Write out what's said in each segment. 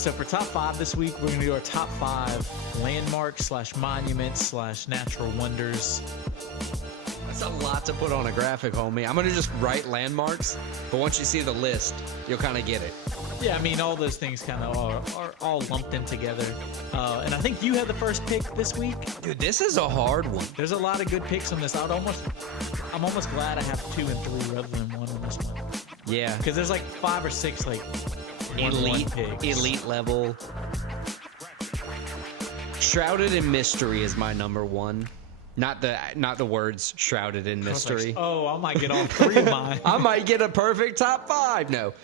So for top 5 this week, we're going to do our top 5 landmarks / monuments / natural wonders. That's a lot to put on a graphic, homie. I'm going to just write landmarks, but once you see the list, you'll kind of get it. Yeah, I mean, all those things kind of are all lumped in together. And I think you had the first pick this week. Dude, this is a hard one. There's a lot of good picks on this. I'm almost glad I have 2 and 3 rather than 1 on this one. Yeah. Because there's like 5 or 6 like elite level. Shrouded in Mystery is my number 1. Not the words shrouded in mystery. Oh, I might get all 3 of mine. I might get a perfect top 5. No.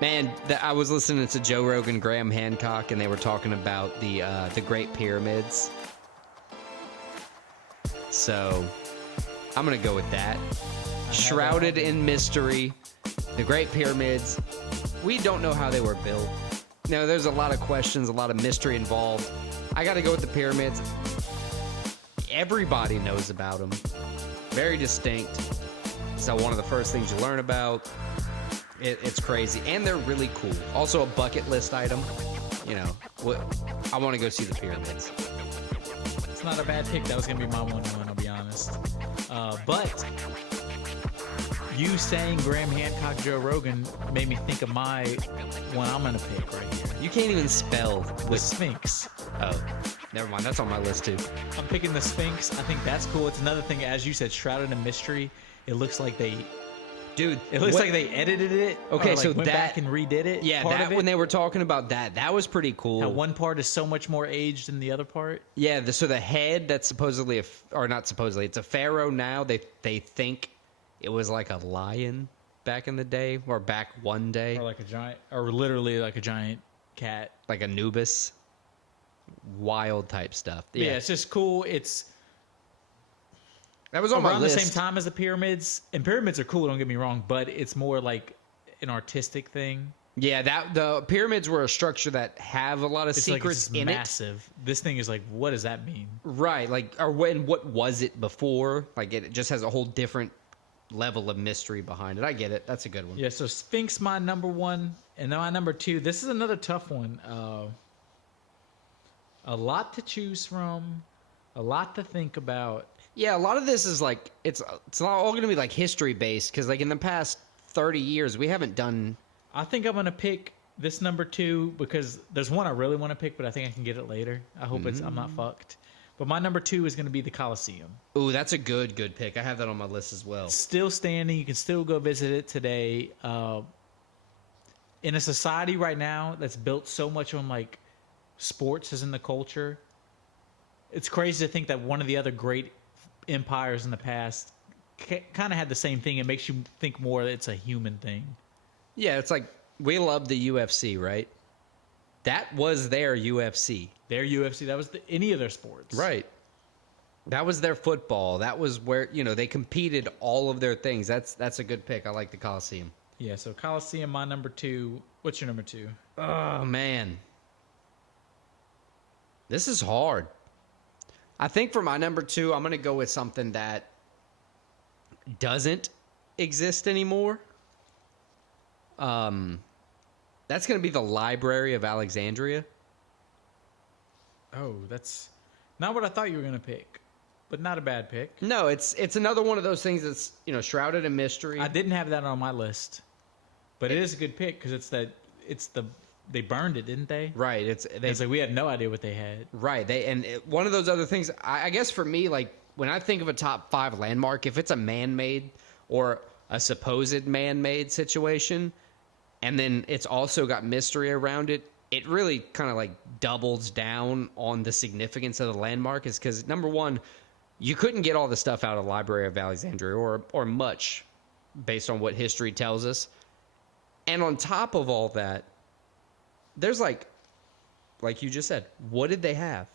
Man, I was listening to Joe Rogan, Graham Hancock, and they were talking about the Great Pyramids. So, I'm gonna go with that. Shrouded in Mystery, the Great Pyramids. We don't know how they were built. No, there's a lot of questions, a lot of mystery involved. I gotta go with the pyramids. Everybody knows about them. Very distinct. So one of the first things you learn about. It's crazy, and they're really cool. Also a bucket list item. You know, I want to go see the pyramids. It's not a bad pick. That was gonna be my 1-1. I'll be honest. But you saying Graham Hancock, Joe Rogan made me think of my one I'm gonna pick right here. You can't even spell The Sphinx. Oh, never mind. That's on my list too. I'm picking the Sphinx. I think that's cool. It's another thing, as you said, shrouded in mystery. It looks like they. Dude, it looks like they edited it. Okay, or like so went back and redid it. Yeah, that when they were talking about that was pretty cool. How one part is so much more aged than the other part. Yeah, so the head that's supposedly or not supposedly, it's a pharaoh now. They think it was like a lion back in the day, or back one day, or like a giant, or literally like a giant cat, like Anubis. Wild type stuff. Yeah, it's just cool. That was on my list. Around the same time as the pyramids, and pyramids are cool. Don't get me wrong, but it's more like an artistic thing. Yeah, the pyramids were a structure that have a lot of secrets in massive. This thing is like, what does that mean? Right, like, or what was it before? Like, it just has a whole different level of mystery behind it. I get it. That's a good one. Yeah. So Sphinx, my number 1, and now my number 2. This is another tough one. A lot to choose from, a lot to think about. Yeah, a lot of this is like it's all going to be like history based because like in the past 30 years we haven't done. I think I'm going to pick this number 2 because there's one I really want to pick, but I think I can get it later. I hope I'm not fucked. But my number 2 is going to be the Colosseum. Ooh, that's a good pick. I have that on my list as well. Still standing. You can still go visit it today. In a society right now that's built so much on like sports as in the culture, it's crazy to think that one of the other great empires in the past kind of had the same thing. It makes you think more that it's a human thing. Yeah, it's like we love the UFC, right? That was their UFC. Their UFC. That was any of their sports. Right. That was their football. That was where, they competed all of their things. That's a good pick. I like the Colosseum. Yeah, so Colosseum, my number 2. What's your number 2? Oh, man. This is hard. I think for my number 2, I'm going to go with something that doesn't exist anymore. That's going to be the Library of Alexandria. Oh, that's not what I thought you were going to pick, but not a bad pick. No, it's another one of those things that's, shrouded in mystery. I didn't have that on my list, but it is a good pick because they burned it, didn't they? Right. It's like we had no idea what they had. Right. One of those other things, I guess for me, like when I think of a top 5 landmark, if it's a man-made or a supposed man-made situation, and then it's also got mystery around it, it really kind of like doubles down on the significance of the landmark. Is because number 1, you couldn't get all the stuff out of the Library of Alexandria or much based on what history tells us. And on top of all that, there's like you just said, what did they have?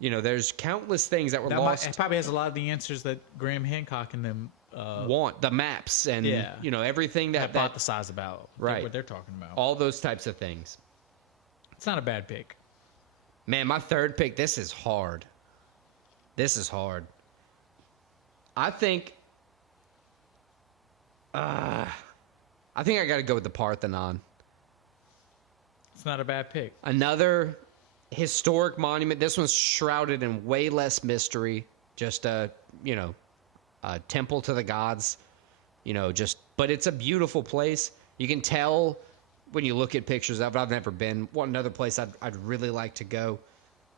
There's countless things that were lost. It probably has a lot of the answers that Graham Hancock and them want, the maps and everything that hypothesize about, right? What they're talking about, all those types of things. It's not a bad pick. Man, my third pick. This is hard. I think. I I think I got to go with the Parthenon. It's not a bad pick. Another historic monument. This one's shrouded in way less mystery. Just a temple to the gods. But it's a beautiful place. You can tell when you look at pictures of it. I've never been. Another place I'd really like to go.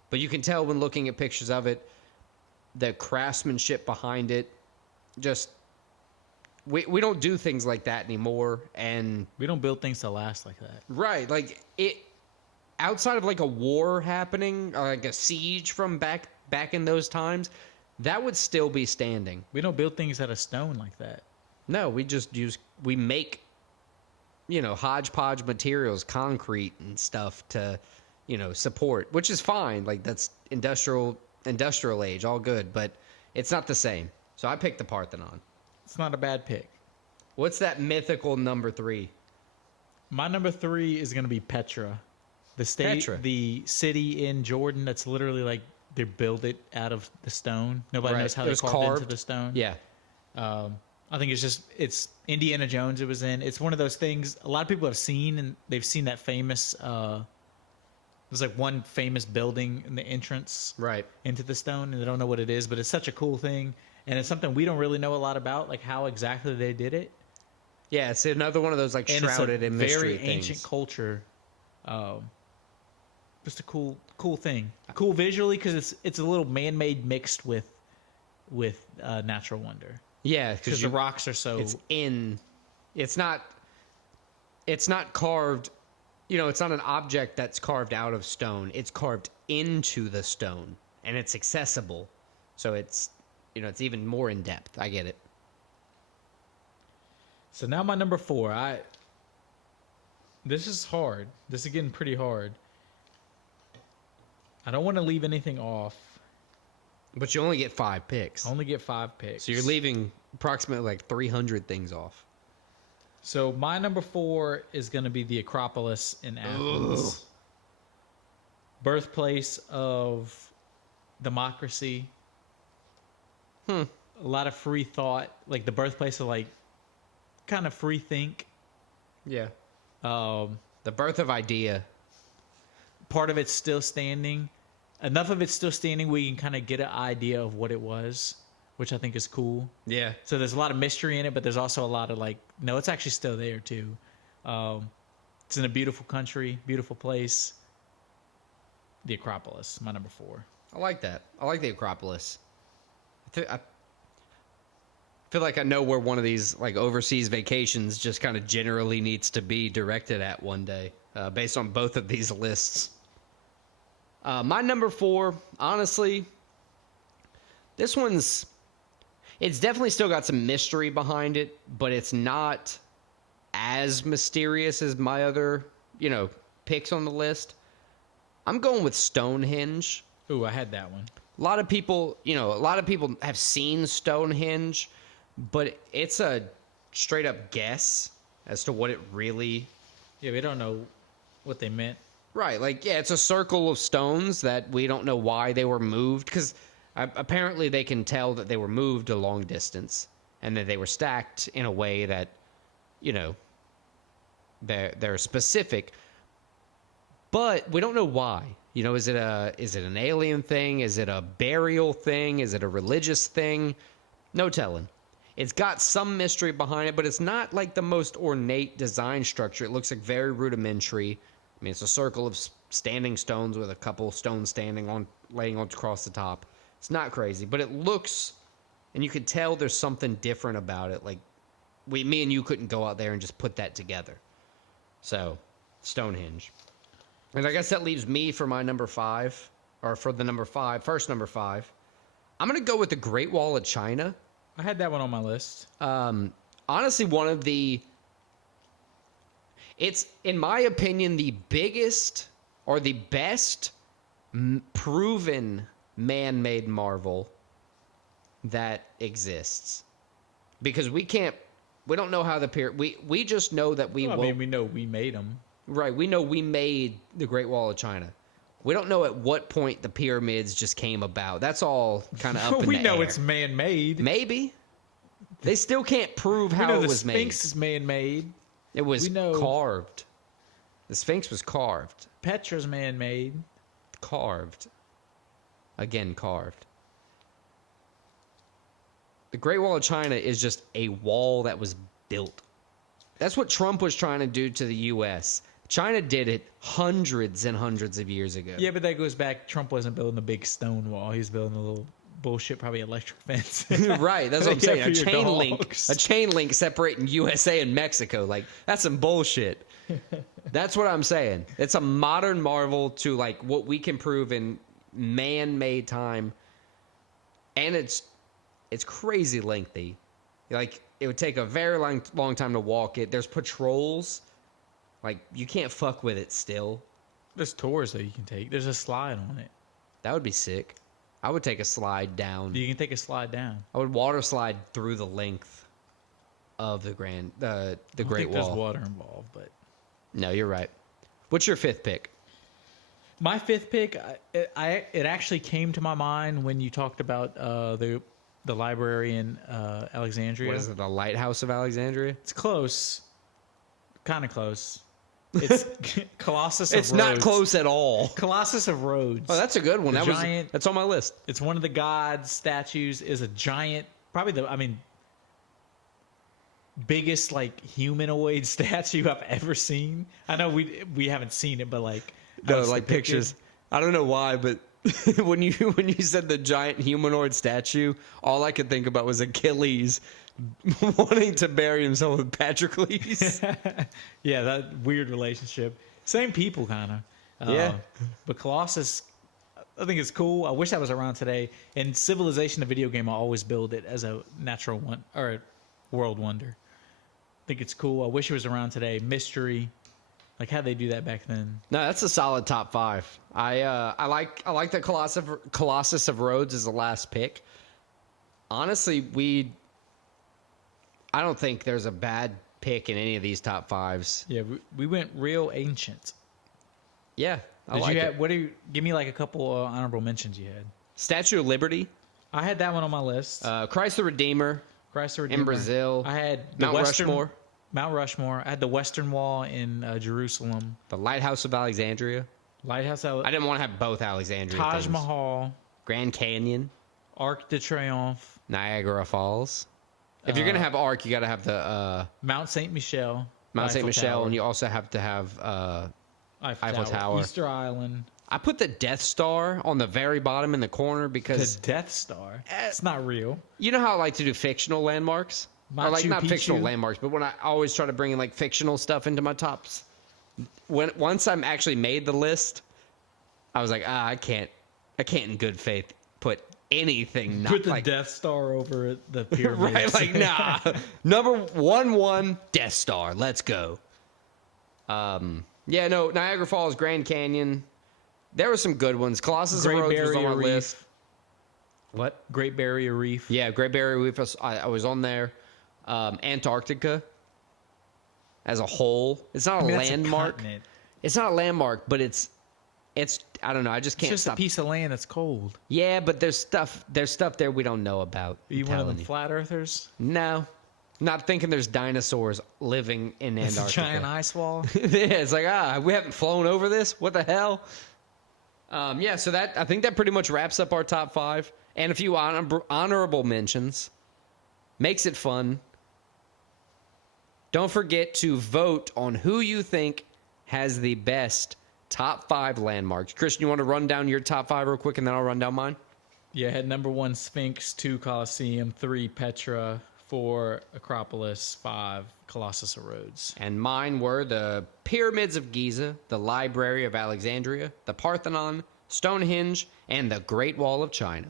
But you can tell when looking at pictures of it, the craftsmanship behind it. Just we don't do things like that anymore, and We don't build things to last like that. right, like it outside of like a war happening, or like a siege from back in those times, that would still be standing. We don't build things out of stone like that. No, we make hodgepodge materials, concrete and stuff to support, which is fine. Like that's industrial age, all good, but it's not the same. So I picked the Parthenon. It's not a bad pick. What's that mythical number 3? My number 3 is going to be Petra, Petra. the city in Jordan. That's literally like they build it out of the stone. Nobody Right. knows how It they was carved carved. into the stone. Yeah. I think it's Indiana Jones. It was in. It's one of those things a lot of people have seen, and they've seen that famous. There's like one famous building in the entrance Right. into the stone, and they don't know what it is, but it's such a cool thing, and it's something we don't really know a lot about, like how exactly they did it. Yeah, it's another one of those like And shrouded it's a in mystery very ancient things. culture. Just a cool thing. Cool visually because it's a little man-made mixed with natural wonder. Yeah, Because the rocks are so. it's not carved, it's not an object that's carved out of stone. It's carved into the stone, and it's accessible. So it's even more in depth. I get it. So now my number 4. This is hard. This is getting pretty hard. I don't want to leave anything off. But you only get 5 picks. I only get 5 picks. So you're leaving approximately like 300 things off. So my number 4 is going to be the Acropolis in Athens. Birthplace of democracy. A lot of free thought. Like the birthplace of like kind of free think. Yeah. Um, The birth of idea. Part of it's still standing. Enough of it's still standing where you can kind of get an idea of what it was, which I think is cool. Yeah. So there's a lot of mystery in it, but there's also a lot of like, no, it's actually still there too. It's in a beautiful country, beautiful place. The Acropolis, my number 4. I like that. I like the Acropolis. I feel like I know where one of these like overseas vacations just kind of generally needs to be directed at one day, based on both of these lists. My number 4, honestly, it's definitely still got some mystery behind it, but it's not as mysterious as my other, picks on the list. I'm going with Stonehenge. Ooh, I had that one. A lot of people have seen Stonehenge, but it's a straight up guess as to what it really. Yeah, we don't know what they meant. Right, like, yeah, it's a circle of stones that we don't know why they were moved, because apparently they can tell that they were moved a long distance, and that they were stacked in a way that, they're specific, but we don't know why. Is it an alien thing? Is it a burial thing? Is it a religious thing? No telling. It's got some mystery behind it, but it's not like the most ornate design structure. It looks like very rudimentary. I mean, it's a circle of standing stones with a couple stones laying across the top. It's not crazy, but it looks, and you can tell there's something different about it. Like, me and you couldn't go out there and just put that together. So, Stonehenge. And I guess that leaves me for my number 5, or for the first number 5. I'm going to go with the Great Wall of China. I had that one on my list. Honestly, it's, in my opinion, the biggest or the best proven man-made marvel that exists. Because we don't know how the pyramid, we just know that We know we made them. right, we know we made the Great Wall of China. We don't know at what point the pyramids just came about. That's all kind of up in We the know air. it's man-made. Maybe. They still can't prove We how know it the was Sphinx made. is man-made. It was We know- carved. The Sphinx was carved. Petra's man-made. Carved. Again, carved. The Great Wall of China is just a wall that was built. That's what Trump was trying to do to the U.S. China did it hundreds and hundreds of years ago. Yeah, but that goes back. Trump wasn't building a big stone wall. He was building a little bullshit, probably electric fence. Right, that's what I'm Yeah, saying. for A your chain dogs. link, a chain link separating USA and Mexico. Like that's some bullshit. That's what I'm saying. It's a modern marvel to like what we can prove in man-made time, and it's crazy lengthy. Like it would take a very long time to walk it. There's patrols. Like you can't fuck with it still. There's tours that you can take. There's a slide on it. That would be sick. I would take a slide down. You can take a slide down. I would water slide through the length of the Great I don't Wall. think there's water involved, but No, you're right. What's your fifth pick? my fifth pick, it actually came to my mind when you talked about the library in Alexandria. What is it? The Lighthouse of Alexandria? It's close, kind of close. It's Colossus. It's of not Rhodes. close at all. Colossus of Rhodes. Oh, that's a good one. The That giant- that's on my list. It's one of the gods statues. Is a giant, probably biggest like humanoid statue I've ever seen. I know we haven't seen it, but like how No, it's like depicted. pictures. I don't know why, but when you said the giant humanoid statue, all I could think about was Achilles wanting to bury himself with Patroclus. Yeah, that weird relationship. Same people, kind of. Yeah. But Colossus, I think it's cool. I wish that was around today. In Civilization, the video game, I always build it as a natural one or a world wonder. I think it's cool. I wish it was around today. Mystery, like how they do that back then. No, that's a solid top five. I like the Colossus of Rhodes as the last pick. Honestly, I don't think there's a bad pick in any of these top fives. Yeah, we went real ancient. Yeah, I Did like you it. have? What do you? Give me like a couple honorable mentions you had. Statue of Liberty, I had that one on my list. Christ the Redeemer Christ the in Redeemer. Brazil, I had the Mount Western, Rushmore, Mount Rushmore. I had the Western Wall in Jerusalem. the Lighthouse of Alexandria. Lighthouse. I didn't want to have both Alexandria Taj things. Mahal. Grand Canyon, Arc de Triomphe. Niagara Falls. If you're gonna have Arc, you got to have the Mount Saint Michel. Mount Saint Eiffel Michel, Tower, and you also have to have. Eiffel Tower. Easter Island. I put the Death Star on the very bottom in the corner The because Death Star. It's not real. you know how I like to do fictional landmarks, or like Machu not fictional Picchu. landmarks, but when I always try to bring in like fictional stuff into my tops. Once I'm actually made the list, I was like, I can't in good faith put anything not Put the like Death Star over the pyramids. right, like nah. Number one, Death Star. Let's go. Yeah, no, Niagara Falls, Grand Canyon. There were some good ones. Colossus Great of Rhodes was on my Barrier Reef. list. What? Great Barrier Reef. Yeah, Great Barrier Reef. I was on there. Antarctica, as a whole, it's not I mean, a that's landmark. continent. It's not a landmark, but it's. I don't know. I just It's can't just stop. a piece of land that's cold. Yeah, but there's stuff there we don't know about. Are you I'm one of telling them you. flat earthers? No, not thinking there's dinosaurs living in It's a Antarctica. giant ice wall. Yeah, it's like we haven't flown over this. What the hell? Yeah, so I think that pretty much wraps up our top five and a few honorable mentions. Makes it fun. Don't forget to vote on who you think has the best top five landmarks. Christian, you want to run down your top five real quick, and then I'll run down mine. Yeah, I had number 1 Sphinx, 2 Colosseum, 3 Petra, 4 Acropolis, 5 Colossus of Rhodes. And mine were the Pyramids of Giza, the Library of Alexandria, the Parthenon, Stonehenge, and the Great Wall of China.